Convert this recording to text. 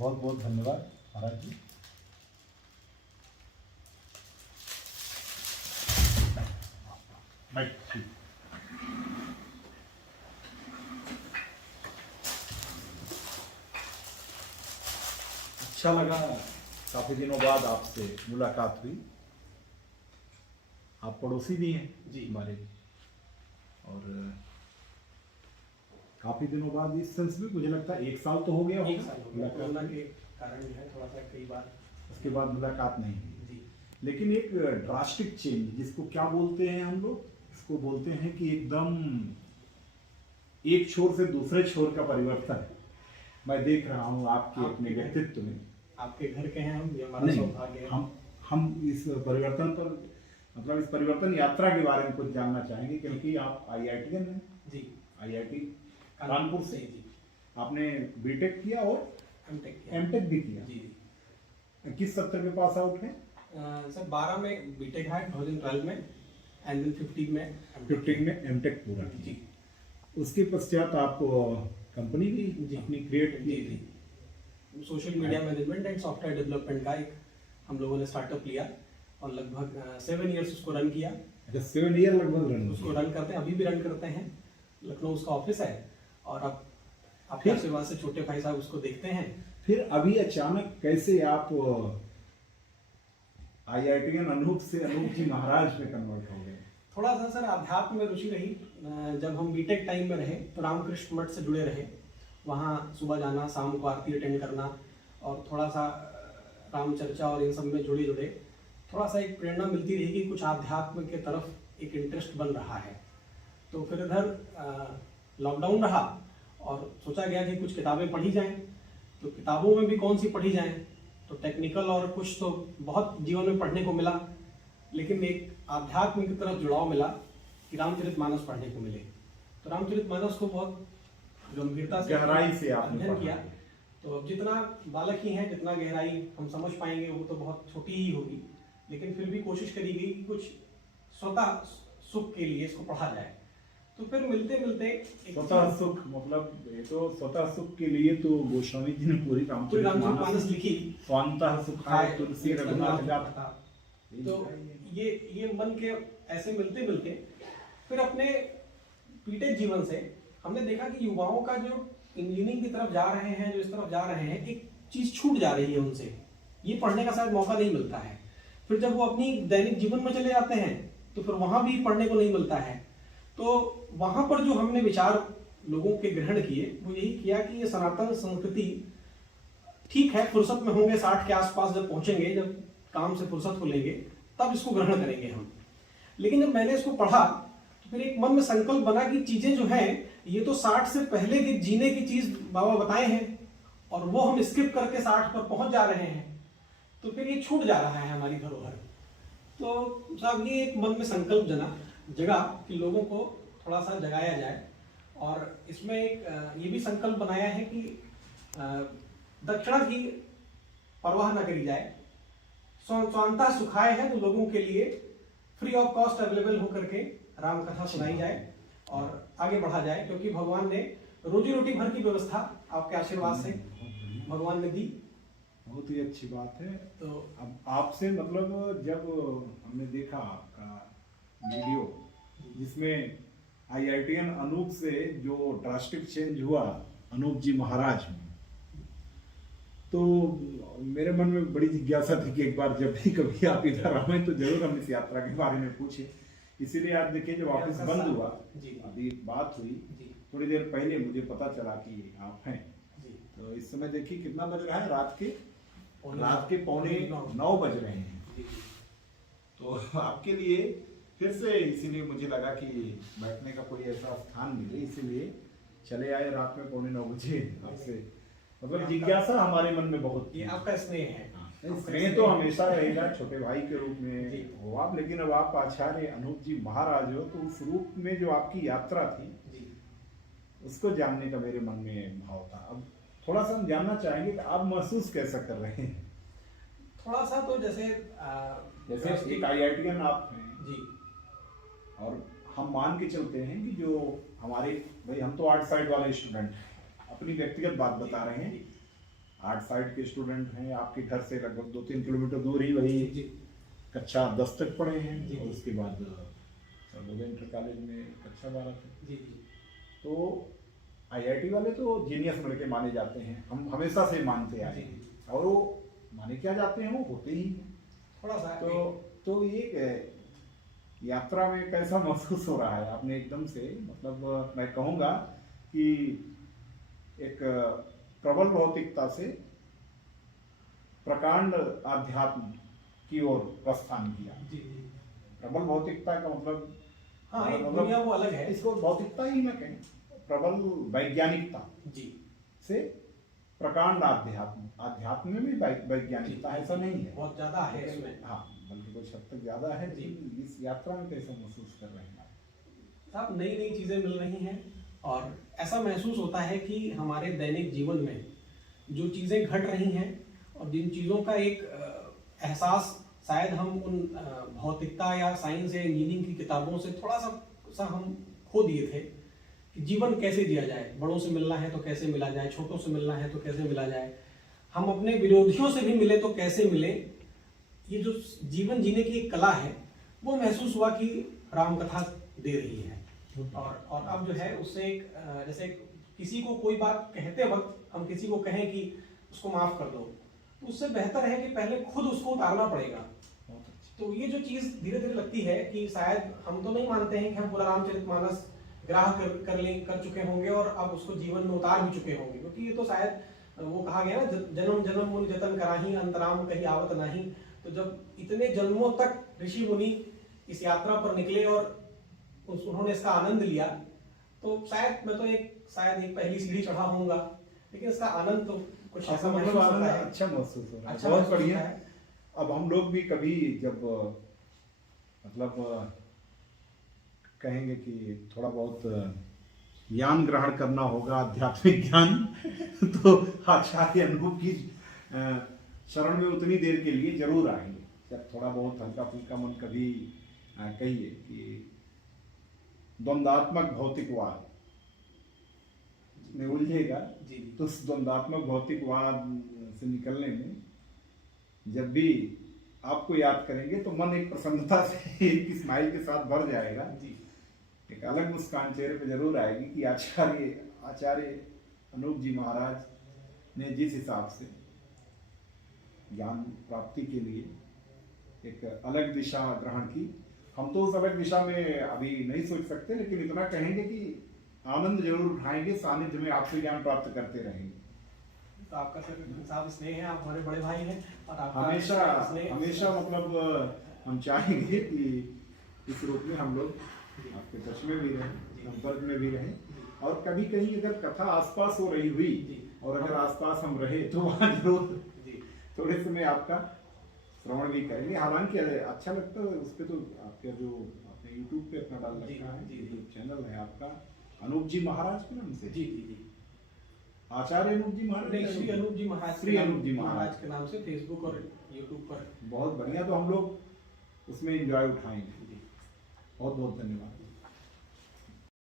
बहुत बहुत धन्यवाद महाराज जी। अच्छा लगा, काफ़ी दिनों बाद आपसे मुलाकात हुई। आप पड़ोसी भी हैं जी हमारे, और काफ़ी दिनों बाद इस सेंस में मुझे लगता है 1 साल तो हो गया एक साल हो गया, मुलाकात कोरोना हुई। के कारण जो है थोड़ा सा कई बार उसके बाद मुलाकात नहीं हुई, जी लेकिन एक ड्रास्टिक चेंज, जिसको क्या बोलते हैं हम लोग, इसको बोलते हैं कि एकदम एक छोर से दूसरे छोर का परिवर्तन मैं देख रहा हूँ आपके अपने व्यक्तित्व में। आपके घर के हैं हम, ये हमारा नहीं, सौभाग्य है। हम इस परिवर्तन पर, मतलब इस परिवर्तन यात्रा के बारे में कुछ जानना चाहेंगे, क्योंकि आप IITian हैं जी, IIT कानपुर से। जी, आपने बीटेक किया और एमटेक भी किया। जी। किस सत्र में पास आउट हैं? सर 12 में बीटेक है, 2012 में, एंड देन 15 में 15 में एमटेक पूरा किया। जी। उसके पश्चात आप कंपनी भी जी अपनी क्रिएट की जी थी। Social media management and software development का एक हम लोगों ने स्टार्टअप लिया और लगभग 7 इयर्स उसको रन किया। अच्छा, 7 ईयर लगभग रन उसको रन करते हैं, अभी भी रन करते हैं। लखनऊ उसका ऑफिस है, और अब आपके फिर- आशीर्वाद से छोटे भाई साहब उसको देखते हैं। फिर अभी अचानक कैसे आप IITian अनूप से अनूप जी महाराज में कन्वर्ट हो गए? थोड़ा सा सर अध्यात्म में रुचि रही। जब हम बीटेक टाइम में रहे तो रामकृष्ण मठ से जुड़े रहे, वहाँ सुबह जाना, शाम को आरती अटेंड करना, और थोड़ा सा राम चर्चा और इन सब में जुड़े थोड़ा सा एक प्रेरणा मिलती रही कि कुछ आध्यात्म के तरफ एक इंटरेस्ट बन रहा है। तो फिर इधर लॉकडाउन रहा और सोचा गया कि कुछ किताबें पढ़ी जाएं। तो किताबों में भी कौन सी पढ़ी जाएं, तो टेक्निकल और कुछ तो बहुत जीवन में पढ़ने को मिला, लेकिन एक आध्यात्म की तरफ जुड़ाव मिला कि रामचरितमानस पढ़ने को मिले। तो रामचरितमानस को बहुत गंभीरता से गहराई से आपने अध्ययन पढ़ा। किया। तो अब जितना बालक ही हैं, जितना गहराई हम समझ पाएंगे वो तो बहुत छोटी ही होगी, लेकिन फिर भी कोशिश करी गई कि कुछ स्वतः सुख के लिए इसको पढ़ा जाए। तो फिर मिलते मिलते स्वतः सुख, मतलब ये तो स्वतः सुख के लिए तो गोस्वामी जी ने पूरी रामचरितमानस लिखी। स्वांतः सुखाय तुलसी रघुनाथ गाथा। तो ये मन के ऐसे मिलते मिलते फिर अपने बीटेक जीवन से हमने देखा कि युवाओं का जो इंजीनियरिंग की तरफ जा रहे हैं, जो इस तरफ जा रहे हैं, एक चीज छूट जा रही है उनसे, ये पढ़ने का शायद मौका नहीं मिलता है। फिर जब वो अपनी दैनिक जीवन में चले जाते हैं तो फिर वहां भी पढ़ने को नहीं मिलता है। तो वहां पर जो हमने विचार लोगों के ग्रहण किए वो यही किया कि ये सनातन संस्कृति ठीक है, फुर्सत में होंगे 60 के आसपास जब पहुंचेंगे, जब काम से फुर्सत हो लेंगे, तब इसको ग्रहण करेंगे हम। लेकिन जब मैंने इसको पढ़ा तो फिर एक मन में संकल्प बना कि चीजें जो हैं ये तो 60 से पहले की जीने की चीज बाबा बताए हैं, और वो हम स्किप करके 60 पर पहुंच जा रहे हैं, तो फिर ये छूट जा रहा है हमारी धरोहर। तो साहब ये एक मन में संकल्प जगा कि लोगों को थोड़ा सा जगाया जाए, और इसमें एक ये भी संकल्प बनाया है कि दक्षिणा की परवाह न करी जाए, स्वांता सुखाय है तो लोगों के लिए फ्री ऑफ कॉस्ट अवेलेबल होकर के राम कथा सुनाई जाए और आगे बढ़ा जाए, क्योंकि भगवान ने रोजी रोटी भर की व्यवस्था आपके आशीर्वाद से भगवान ने दी। बहुत ही अच्छी बात है। तो अब आपसे मतलब जब हमने देखा आपका वीडियो, जिसमें IITian अनूप से जो ड्रास्टिक चेंज हुआ अनूप जी महाराज में, तो मेरे मन में बड़ी जिज्ञासा थी कि एक बार जब भी कभी आप इधर आए तो जरूर हम इस यात्रा के बारे में पूछें। इसीलिए आज देखिए जब ऑफिस बंद हुआ, अभी बात हुई, थोड़ी देर पहले मुझे पता चला कि आप हैं। तो इस समय देखिए कितना बज रहा है, रात के 8:45 बज रहे हैं। तो आपके लिए फिर से इसीलिए मुझे लगा कि बैठने का कोई ऐसा स्थान मिले, इसीलिए चले आए रात में 8:45 बजे आपसे। मतलब जिज्ञासा हमारे मन में बहुत ये आपका स्नेह है। स्नेह तो हमेशा रहेगा, छोटे भाई के रूप में हो आप, लेकिन अब आप आचार्य अनूप जी महाराज हो, तो उस रूप में जो आपकी यात्रा थी उसको जानने का मेरे मन में भाव था। अब थोड़ा सा हम जानना चाहेंगे कि आप महसूस कैसा कर रहे हैं? थोड़ा सा तो जैसे एक IITian आप हैं जी, और हम मान के चलते हैं कि जो हमारे भाई, हम तो आर्ट साइड वाले स्टूडेंट अपनी व्यक्तिगत बात बता रहे हैं, आर्ट साइड के स्टूडेंट हैं, आपके घर से लगभग 2-3 किलोमीटर दूर ही वही जी कक्षा 10 तक पढ़े हैं जी, और जी। उसके बाद सर्वोदय इंटर कॉलेज में कक्षा 12 तक। जी जी तो आईआईटी वाले तो जीनियस लड़के माने जाते हैं, हम हमेशा से मानते आए जी, हैं, जी। और वो माने क्या जाते हैं, वो होते ही हैं। थोड़ा सा तो ये यात्रा में कैसा महसूस हो रहा है आपने एकदम से, मतलब मैं कहूँगा कि एक प्रबल भौतिकता से प्रकांड आध्यात्म की ओर प्रस्थान किया। जी जी प्रबल भौतिकता का मतलब, हाँ एक मतलब दुनिया वो अलग है। इसको भौतिकता ही ना कहें, प्रबल वैज्ञानिकता जी से प्रकांड आध्यात्म, आध्यात्म में भी वैज्ञानिकता ऐसा नहीं है, बहुत ज्यादा है लेकिन इसमें। हाँ बल्कि कुछ हद तक ज्यादा है। जी। इस यात्रा में कैसा महसूस कर रहे हैं आप? साहब नई नई चीजें मिल रही हैं और ऐसा महसूस होता है कि हमारे दैनिक जीवन में जो चीजें घट रही हैं और जिन चीजों का एक एहसास शायद हम उन भौतिकता या साइंस या इंजीनियरिंग की किताबों से थोड़ा सा हम खो दिए थे कि जीवन कैसे जिया जाए, बड़ों से मिलना है तो कैसे मिला जाए, छोटों से मिलना है तो कैसे मिला जाए, हम अपने विरोधियों से भी मिले तो कैसे मिले। ये जो जीवन जीने की एक कला है वो महसूस हुआ कि रामकथा दे रही है। और अब जो है उससे एक जैसे किसी को कोई बात कहते वक्त हम किसी को कहें कि उसको माफ कर दो, तो उससे बेहतर है कि पहले खुद उसको उतारना पड़ेगा। तो ये जो चीज धीरे धीरे लगती है कि शायद हम तो नहीं मानते हैं कि हम पूरा रामचरितमानस ग्राह कर चुके होंगे और अब उसको जीवन में उतार भी चुके होंगे, क्योंकि ये तो शायद वो कहा गया ना, जन्म जन्म मुनि जतन कराही अंतराम कहीं आवत नहीं। तो जब इतने जन्मों तक ऋषि मुनि इस यात्रा पर निकले और उन्होंने इसका आनंद लिया, तो शायद मैं तो शायद एक पहली सीढ़ी चढ़ा होऊंगा, लेकिन इसका आनंद तो कुछ ऐसा महसूस होता है। अच्छा महसूस हो रहा है, अच्छा बहुत महसूस बढ़िया। होता है। अब हम लोग भी कभी जब मतलब कहेंगे कि थोड़ा बहुत ज्ञान ग्रहण करना होगा, आध्यात्मिक ज्ञान तो आचार्य अनुभव की शरण में उतनी देर के लिए जरूर आएंगे, जब थोड़ा बहुत हल्का फुल्का मन कभी कहिए कि द्वंद्वात्मक भौतिकवाद में उलझेगा, जी जी तो उस द्वंद्वात्मक भौतिकवाद से निकलने में जब भी आपको याद करेंगे तो मन एक प्रसन्नता से, एक स्माइल के साथ भर जाएगा। जी एक अलग मुस्कान चेहरे पे जरूर आएगी कि आचार्य अनूप जी महाराज ने जिस हिसाब से ज्ञान प्राप्ति के लिए एक अलग दिशा ग्रहण की, हम तो उस अलग दिशा में अभी नहीं सोच सकते, लेकिन इतना कहेंगे कि आनंद जरूर उठाएंगे, सानिध्य में आपसे ज्ञान प्राप्त करते रहेंगे। तो आपका सर साहब स्नेह है, आप हमारे बड़े भाई हैं और आपका हमेशा स्नेह- हमेशा मतलब हम चाहेंगे कि इस रूप में हम लोग आपके टच में भी रहें, संपर्क में भी रहें, और कभी कहीं अगर कथा आसपास हो रही हुई और अगर आसपास हम रहे तो वहाँ जरूर जी थोड़े समय आपका श्रवण भी करेंगे। हालांकि अच्छा लगता है उस पर, तो आपका जो आपने यूट्यूब पे अपना डाल जी, रखा है, जी, यूट्यूब चैनल है आपका अनूप जी महाराज के नाम से, जी जी जी आचार्य अनूप जी महाराज, नहीं, श्री अनूप जी महाराज श्री अनूप जी महाराज के नाम से फेसबुक और यूट्यूब पर। बहुत बढ़िया, तो हम लोग उसमें एंजॉय उठाएंगे। बहुत बहुत धन्यवाद।